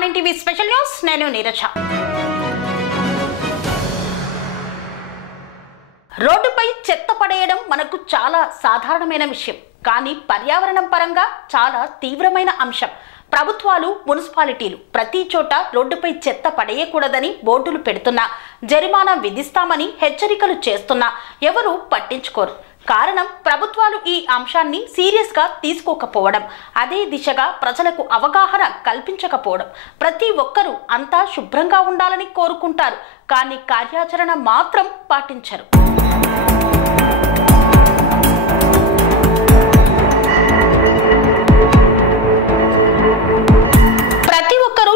R9 TV special news నేను నీరజ. రోడ్డుపై చెత్త పడేయడం మనకు చాలా సాధారణమైన విషయం, కానీ పర్యావరణం పరంగా చాలా తీవ్రమైన అంశం. ప్రభుత్వాలు, మున్సిపాలిటీలు ప్రతి చోట రోడ్డుపై చెత్త పడేయకూడదని బోర్డులు పెడుతున్నా, జరిమానా విధిస్తామని హెచ్చరికలు చేస్తున్నా ఎవరూ పట్టించుకోరు. కారణం ప్రభుత్వాలు ఈ అంశాన్ని సీరియస్ గా తీసుకోకపోవడం, అదే దిశగా ప్రజలకు అవగాహన కల్పించకపోవడం. ప్రతి ఒక్కరూ అంతా శుభ్రంగా ఉండాలని కోరుకుంటారు, కానీ కార్యాచరణ మాత్రం పాటించరు.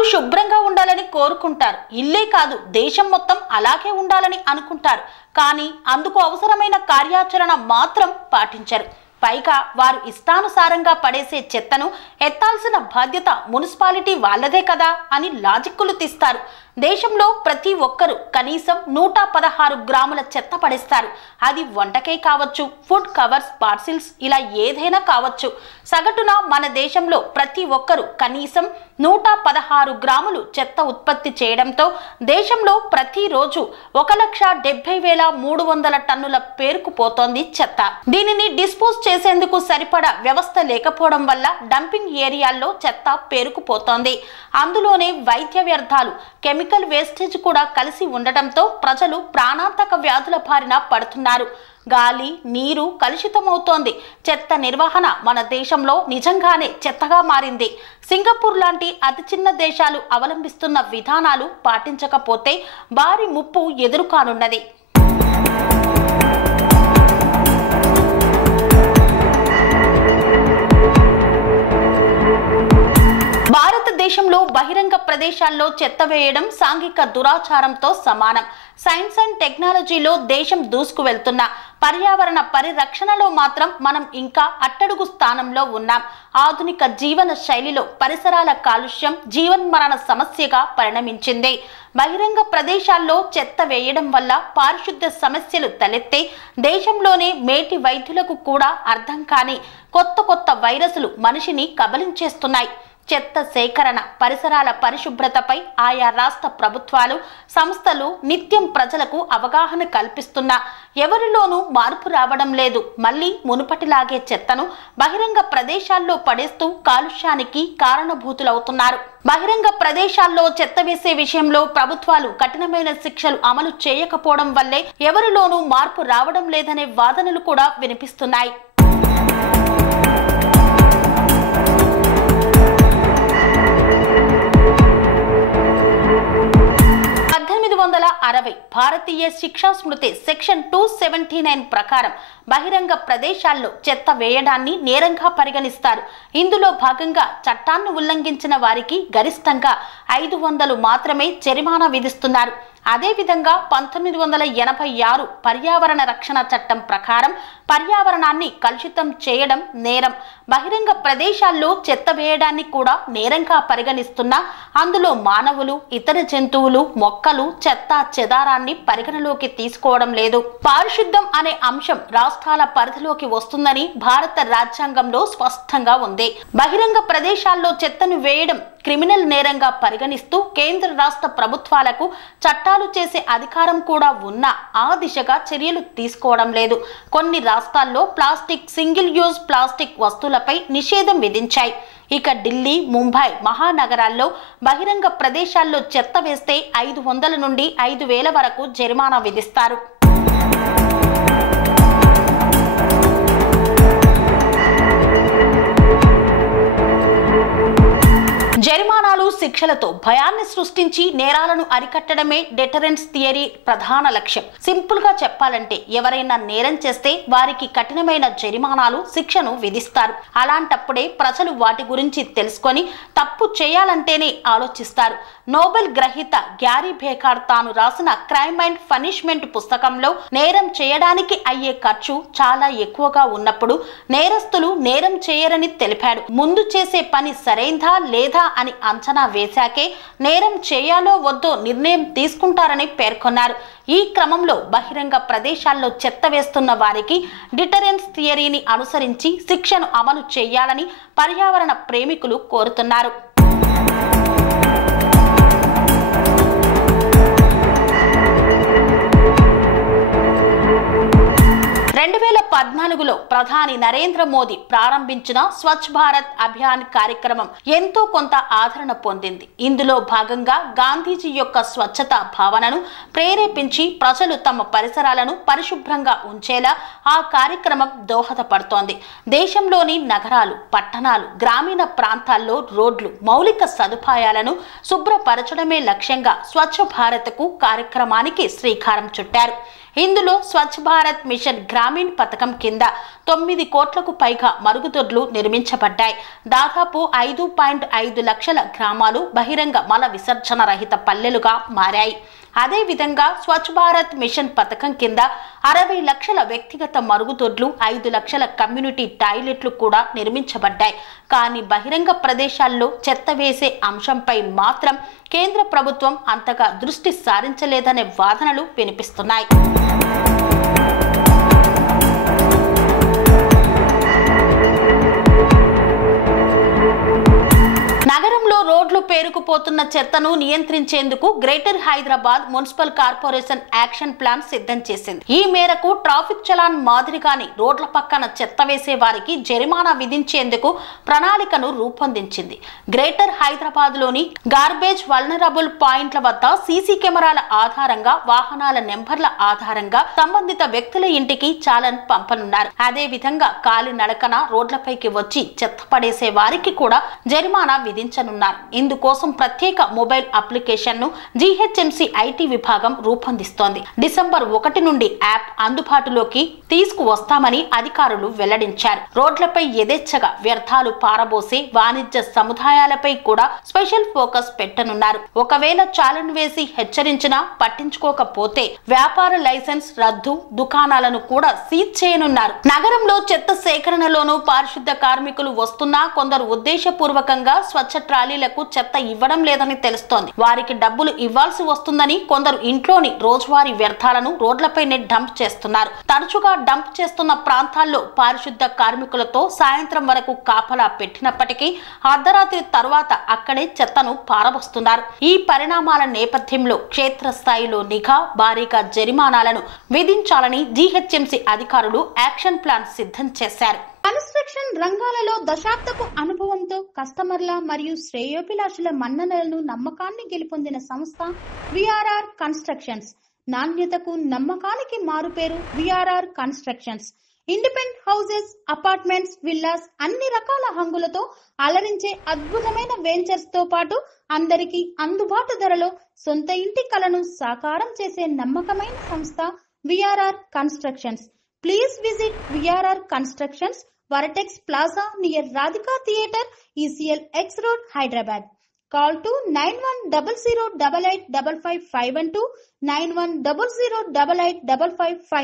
శుభ్రంగా ఉండాలని కోరుకుంటారు, ఇల్లే కాదు దేశం మొత్తం అలాగే ఉండాలని అనుకుంటారు, కానీ అందుకు అవసరమైన కార్యాచరణ మాత్రం పాటించరు. పైగా వారు ఇష్టానుసారంగా పడేసే చెత్తను ఎత్తాల్సిన బాధ్యత మున్సిపాలిటీ వాళ్ళదే కదా అని లాజిక్కులు తీస్తారు. దేశంలో ప్రతి ఒక్కరూ కనీసం 116 గ్రాముల చెత్త పడేస్తారు. అది వంటకే కావచ్చు, ఫుడ్ కవర్స్, పార్సిల్స్, ఇలా ఏదైనా కావచ్చు. సగటున మన దేశంలో ప్రతి ఒక్కరూ కనీసం 116 గ్రాములు చెత్త ఉత్పత్తి చేయడంతో దేశంలో ప్రతిరోజు 1,70,300 టన్నుల పేరుకుపోతోంది చెత్త. దీనిని డిస్పోజ్ చేసేందుకు సరిపడా వ్యవస్థ లేకపోవడం వల్ల డంపింగ్ ఏరియాల్లో చెత్త పేరుకుపోతోంది. అందులోనే వైద్య వ్యర్థాలు, కెమికల్ వేస్టేజ్ కూడా కలిసి ఉండటంతో ప్రజలు ప్రాణాంతక వ్యాధుల బారిన పడుతున్నారు. గాలి, నీరు కలుషితమవుతోంది. చెత్త నిర్వహణ మన దేశంలో నిజంగానే చెత్తగా మారింది. సింగపూర్ లాంటి అతి చిన్న దేశాలు అవలంబిస్తున్న విధానాలు పాటించకపోతే భారీ ముప్పు ఎదురుకానున్నది. భారతదేశంలో బహిరంగ ప్రదేశాల్లో చెత్త వేయడం సాంఘిక దురాచారంతో సమానం. సైన్స్ అండ్ టెక్నాలజీలో దేశం దూసుకు వెళ్తున్న పర్యావరణ పరిరక్షణలో మాత్రం మనం ఇంకా అట్టడుగు స్థానంలో ఉన్నాం. ఆధునిక జీవన శైలిలో పరిసరాల కాలుష్యం జీవన్మరణ సమస్యగా పరిణమించింది. బహిరంగ ప్రదేశాల్లో చెత్త వేయడం వల్ల పారిశుద్ధ్య సమస్యలు తలెత్తే దేశంలోనే మేటి వైద్యులకు కూడా అర్థం కాని కొత్త వైరస్లు మనిషిని కబలించేస్తున్నాయి. చెత్త సేకరణ, పరిసరాల పరిశుభ్రతపై ఆయా రాష్ట్ర ప్రభుత్వాలు, సంస్థలు నిత్యం ప్రజలకు అవగాహన కల్పిస్తున్నా ఎవరిలోనూ మార్పు రావడం లేదు. మళ్ళీ మునుపటిలాగే చెత్తను బహిరంగ ప్రదేశాల్లో పడేస్తూ కాలుష్యానికి కారణభూతులవుతున్నారు. బహిరంగ ప్రదేశాల్లో చెత్త వేసే విషయంలో ప్రభుత్వాలు కఠినమైన శిక్షలు అమలు చేయకపోవడం వల్లే ఎవరిలోనూ మార్పు రావడం లేదనే వాదనలు కూడా వినిపిస్తున్నాయి. 1860 భారతీయ శిక్షా స్మృతి సెక్షన్ 279 ప్రకారం బహిరంగ ప్రదేశాల్లో చెత్త వేయడాన్ని నేరంగా పరిగణిస్తారు. ఇందులో భాగంగా చట్టాన్ని ఉల్లంఘించిన వారికి గరిష్టంగా 500 మాత్రమే జరిమానా విధిస్తున్నారు. అదేవిధంగా 1986 పర్యావరణ రక్షణ చట్టం ప్రకారం పర్యావరణాన్ని కలుషితం చేయడం నేరం. బహిరంగ ప్రదేశాల్లో చెత్త వేయడాన్ని కూడా నేరంగా పరిగణిస్తున్నా అందులో మానవులు, ఇతర జంతువులు, మొక్కలు, చెత్త చెదారాన్ని పరిగణలోకి తీసుకోవడం లేదు. పారిశుద్ధ్యం అనే అంశం రాష్ట్రాల పరిధిలోకి వస్తుందని భారత రాజ్యాంగంలో స్పష్టంగా ఉంది. బహిరంగ ప్రదేశాల్లో చెత్తను వేయడం క్రిమినల్ నేరంగా పరిగణిస్తూ కేంద్ర రాష్ట్ర ప్రభుత్వాలకు చట్టాలు చేసే అధికారం కూడా ఉన్నా ఆ దిశగా చర్యలు తీసుకోవడం లేదు. కొన్ని రాష్ట్రాల్లో ప్లాస్టిక్, సింగిల్ యూజ్ ప్లాస్టిక్ వస్తువులపై నిషేధం విధించాయి. ఇక ఢిల్లీ, ముంబై మహానగరాల్లో బహిరంగ ప్రదేశాల్లో చెత్త వేస్తే 500 నుండి 5,000 వరకు జరిమానా విధిస్తారు. జరిమానాలు, శిక్షలతో భయాన్ని సృష్టించి నేరాలను అరికట్టడమే డెటరెన్స్ థియరీ ప్రధాన లక్ష్యం. సింపుల్ గా చెప్పాలంటే ఎవరైనా నేరం చేస్తే వారికి కఠినమైన జరిమానాలు, శిక్షను విధిస్తారు. అలాంటప్పుడే ప్రజలు వాటి గురించి తెలుసుకొని తప్పు చేయాలంటేనే ఆలోచిస్తారు. నోబెల్ గ్రహీత గ్యారీ బేకార్ తాను రాసిన క్రైమ్ అండ్ పనిష్మెంట్ పుస్తకంలో నేరం చేయడానికి అయ్యే ఖర్చు చాలా ఎక్కువగా ఉన్నప్పుడు నేరస్తులు నేరం చేయరని తెలిపాడు. ముందు చేసే పని సరైందా లేదా అని అంచనా వేశాకే నేరం చేయాలో వద్దో నిర్ణయం తీసుకుంటారని పేర్కొన్నారు. ఈ క్రమంలో బహిరంగ ప్రదేశాల్లో చెత్త వేస్తున్న వారికి డిటరెన్స్ థియరీని అనుసరించి శిక్షను అమలు చేయాలని పర్యావరణ ప్రేమికులు కోరుతున్నారు. 2014లో ప్రధాని నరేంద్ర మోదీ ప్రారంభించిన స్వచ్ఛ భారత్ అభియాన్ కార్యక్రమం ఎంతో కొంత ఆదరణ పొందింది. ఇందులో భాగంగా గాంధీజీ యొక్క స్వచ్ఛత భావనను ప్రేరేపించి ప్రజలు తమ పరిసరాలను పరిశుభ్రంగా ఉంచేలా ఆ కార్యక్రమం దోహదపడుతోంది. దేశంలోని నగరాలు, పట్టణాలు, గ్రామీణ ప్రాంతాల్లో రోడ్లు, మౌలిక సదుపాయాలను శుభ్రపరచడమే లక్ష్యంగా స్వచ్ఛ భారత్కు కార్యక్రమానికి శ్రీకారం చుట్టారు. ఇందులో స్వచ్ఛ భారత్ మిషన్ గ్రామీణ్ పథకం కింద 9 కోట్లకు పైగా మరుగుదొడ్లు నిర్మించబడ్డాయి. దాదాపు 5.5 లక్షల గ్రామాలు బహిరంగ మల విసర్జన రహిత పల్లెలుగా మారాయి. అదేవిధంగా స్వచ్ఛ భారత్ మిషన్ పథకం కింద 60 లక్షల వ్యక్తిగత మరుగుదొడ్లు, 5 లక్షల కమ్యూనిటీ టాయిలెట్లు కూడా నిర్మించబడ్డాయి. కానీ బహిరంగ ప్రదేశాల్లో చెత్త వేసే అంశంపై మాత్రం కేంద్ర ప్రభుత్వం అంతగా దృష్టి సారించలేదనే వాదనలు వినిపిస్తున్నాయి. నగరంలో రోడ్లు పేరుకుపోతున్న చెత్తను నియంత్రించేందుకు greater Hyderabad municipal corporation action plan సిద్ధం చేసింది. ఈ మేరకు ట్రాఫిక్ చలాన్ మాదిరిగానే రోడ్ల పక్కన చెత్త వేసే వారికి జరిమానా విధించేందుకు ప్రణాళికను రూపొందించింది. గ్రేటర్ హైదరాబాద్ లోని గార్బేజ్ వల్నరబుల్ పాయింట్ల వద్ద సీసీ కెమెరాల ఆధారంగా, వాహనాల నెంబర్ల ఆధారంగా సంబంధిత వ్యక్తుల ఇంటికి చాలన్ పంపనున్నారు. అదే విధంగా కాలినడకన రోడ్లపైకి వచ్చి చెత్త పడేసే వారికి కూడా జరిమానా విధించనున్నారు. ఇందుకోసం ప్రత్యేక మొబైల్ అప్లికేషన్ ను జీహెచ్ఎంసీ ఐటీ విభాగం రూపొందిస్తోంది. డిసెంబర్ 1 నుండి యాప్ అందుబాటులోకి తీసుకువస్తామని అధికారులు వెల్లడించారు. రోడ్లపై యథేచ్ఛగా వ్యర్థాలు పారబోసే వాణిజ్య సముదాయాలపై కూడా స్పెషల్ ఫోకస్ పెట్టనున్నారు. ఒకవేళ చాలన్ వేసి హెచ్చరించినా పట్టించుకోకపోతే వ్యాపార లైసెన్స్ రద్దు, దుకాణాలను కూడా సీజ్ చేయనున్నారు. నగరంలో చెత్త సేకరణలోనూ పారిశుద్ధ కార్మికులు వస్తున్నా కొందరు ఉద్దేశపూర్వకంగా స్వచ్ఛ ట్రాలీలకు చెత్త ఇవ్వడం లేదని తెలుస్తోంది. వారికి డబ్బులు ఇవ్వాల్సి వస్తుందని కొందరు ఇంట్లోని రోజువారీ వ్యర్థాలను రోడ్లపైనే డంప్ చేస్తున్నారు. తరచుగా డంప్ చేస్తున్న ప్రాంతాల్లో పారిశుద్ధ కార్మికులతో సాయంత్రం వరకు కాపలా పెట్టినప్పటికీ అర్ధరాత్రి తర్వాత అక్కడే చెత్తను పారబోస్తున్నారు. ఈ పరిణామాల నేపథ్యంలో క్షేత్రస్థాయిలో నిఘా, భారీగా జరిమానాలను విధించాలని జీహెచ్ఎంసీ అధికారులు యాక్షన్ ప్లాన్ సిద్ధం చేశారు. కన్స్ట్రక్షన్ రంగాలలో దశాబ్దపు అనుభవంతో కస్టమర్ల మరియు శ్రేయోభిలాషుల మన్ననలను, నమ్మకాన్ని గెలుపొందిన సంస్థ విఆర్ఆర్ కన్స్ట్రక్షన్స్. నాణ్యతకు, నమ్మకానికి మారుపేరు VRR constructions. Independent houses, apartments, villas, అన్ని రకాల హంగులతో అలరించే అద్భుతమైన వెంచర్స్ తో పాటు అందరికీ అందుబాటు ధరలో సొంత ఇంటి కలను సాకారం చేసే నమ్మకమైన సంస్థ VRR constructions. Please visit VRR Constructions, Varatex Plaza near Radhika Theatre, ECL X Road, Hyderabad. Call to 9100885552, 9100885559.